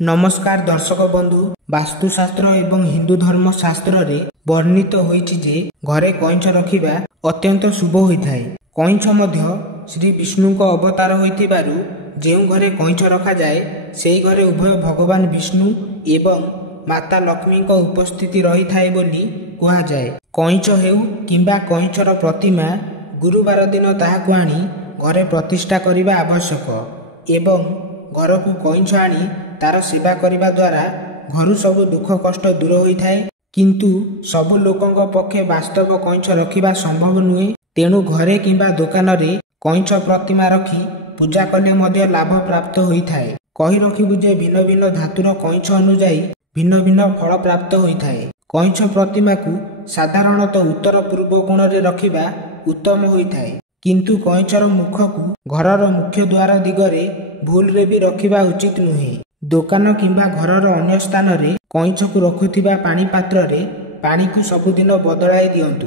नमस्कार दर्शक बंधु, वास्तुशास्त्र एवं हिंदू धर्म शास्त्र रे वर्णित होईछि जे घरे कइंच रखिबा अत्यंत शुभ होइथाय। कइंच मध्य श्री विष्णु को अवतार होइथिबारु जेउ घरे कइंच रखा जाए सेई घरे उभय भगवान विष्णु एवं माता लक्ष्मी को उपस्थिति रही थाए बोली कुहा जाए। कइंच हेउ किंबा कइंचर प्रतिमा गुरुवार दिन ताहाकु आनी घरे प्रतिष्ठा करिबा आवश्यक एवं घर को कइंच आनी तार सेवा करने द्वारा घर सब दुख कष्ट दूर होता है। किंतु सबु लोकों पक्षे वास्तव कइंच रखिबा संभव नुहे। तेणु घरे किंबा दुकान रे कइंच प्रतिमा रखी पूजा कले मध्य लाभ प्राप्त होता है। कही रखिबु जे भिन्न भिन्न धातुर कइंच अनुଯାयी भिन्न भिन्न फल प्राप्त होता है। कइंच प्रतिमा को साधारणतः उत्तर पूर्व कोण रे रखिबा उत्तम होता है। किंतु कइंचर मुख को घरर मुख्य द्वार दिगरे भूल रे भी रखिबा उचित नुहे। दुकान किंबा घरर अन्य स्थान रे कइंच को रखुथिबा पानी पात्र रे पानी को सबुदिन बदलाई दियंतु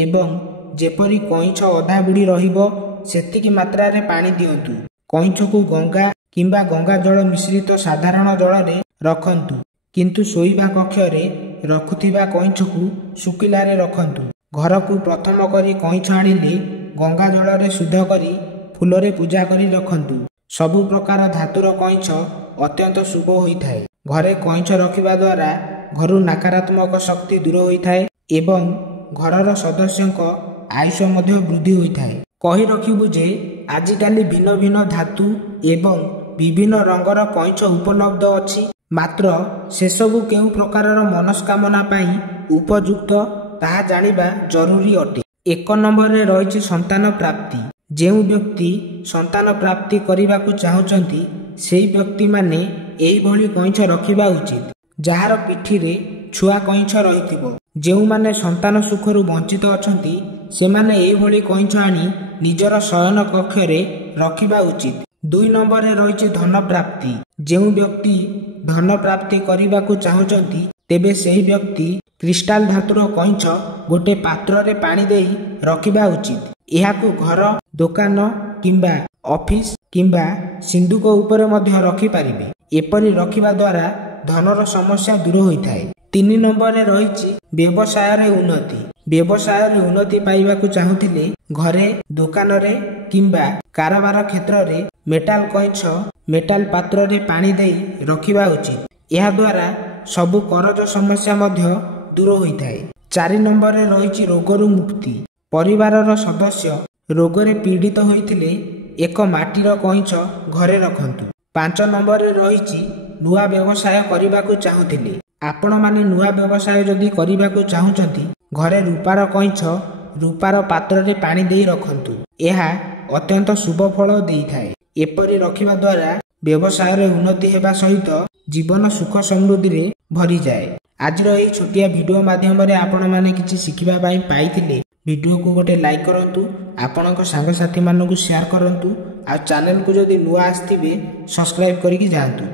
एवं जेपरी कइंच अधा बुड़ी रहिबो सेतिकी मात्रा रे पानी दियंतु। कइंच को गंगा किंबा गंगा जल मिश्रित साधारण जल रे रखंतु। किंतु सोईबा कक्ष रे रखुथिबा कइंच को सुकिला रे रखंतु। घर को प्रथम करी कइंच आनिले गंगा जल रे शुद्ध करी फूल रे पूजा करी रखंतु। सबु प्रकार धातुर कइंच अत्यंत शुभ होता है। घरे कइंच रखिबा द्वारा घरु नकारात्मक शक्ति दूर होता है एवं घरर सदस्यों आयुष मध्य वृद्धि होता है। कही रखिबु जे आजिकाली भिन्न भिन्न धातु एवं विभिन्न रंगर कइंच उपलब्ध अछि। मात्र से सबु केउ प्रकारर मनस्कामना पाई उपयुक्त ताहा जानिबा जरूरी अटे। 1 नंबर रे रहिछि संतान प्राप्ति। जेउ व्यक्ति संतान प्राप्ति करिबा को चाहुचंती सेई व्यक्ति माने एई भली कइंच रखिबा उचित। जहार पिठी रे छुआ कइंच रहिथिबो जेउ माने संतान सुखरु वंचित अछंती से माने एई भली कइंच आनी निजर शयन कक्ष रे रखिबा उचित। 2 नंबर रे रहिछि धन प्राप्ति। जेउ व्यक्ति धन प्राप्ति करिबा को चाहुचंती तेबे सेई व्यक्ति क्रिस्टाल धातुर कइंच गोटे पात्र रे पानी देई रखिबा उचित। एहाकु घर दुकान किंबा ऑफिस किंबा सिंधुक ऊपर मध्य रखि पारिबे। एपरि रखिबा द्वारा धनर समस्या दूर होता है। 3 नंबर रे रहिछि व्यवसाय रे उन्नति। व्यवसाय रे उन्नति पाइबा को चाहुथिले घरे दुकान रे किंबा कारोबार क्षेत्र रे मेटाल कइंच मेटाल पात्र रे पानी देई रखिबा उचित। एहा द्वारा सबु करज समस्या मध्य दूर होता है। 4 नंबर रे रहिछि रोगरु मुक्ति। परिवारर सदस्य रोग रे पीड़ित होइथिले एक माटीर कइंच घरे रखंतु। 5 नंबर रे रहिछि नुआ व्यवसाय करिबा को चाहुथिले आपण माने नुआ व्यवसाय जदि करिबा को चाहुचंती घरे रूपार कइंच रूपार पात्र रे पानी देई रखंतु। एहा अत्यंत शुभ फल देइथाय। एपरि रखिबा द्वारा व्यवसाय रे उन्नति हेबा सहित जीवन सुख समृद्धि रे भरी जाए। आजिर एई छोटिया वीडियो माध्यम रे आपण माने किछि सिखिबा पई पाइथिले वीडियो को गोटे लाइक करंतु, आपणक सांग साथी मानकु शेयर करंतु, आ चैनल को जदि नुआ आस्थिबे सब्सक्राइब करिकि जांतु।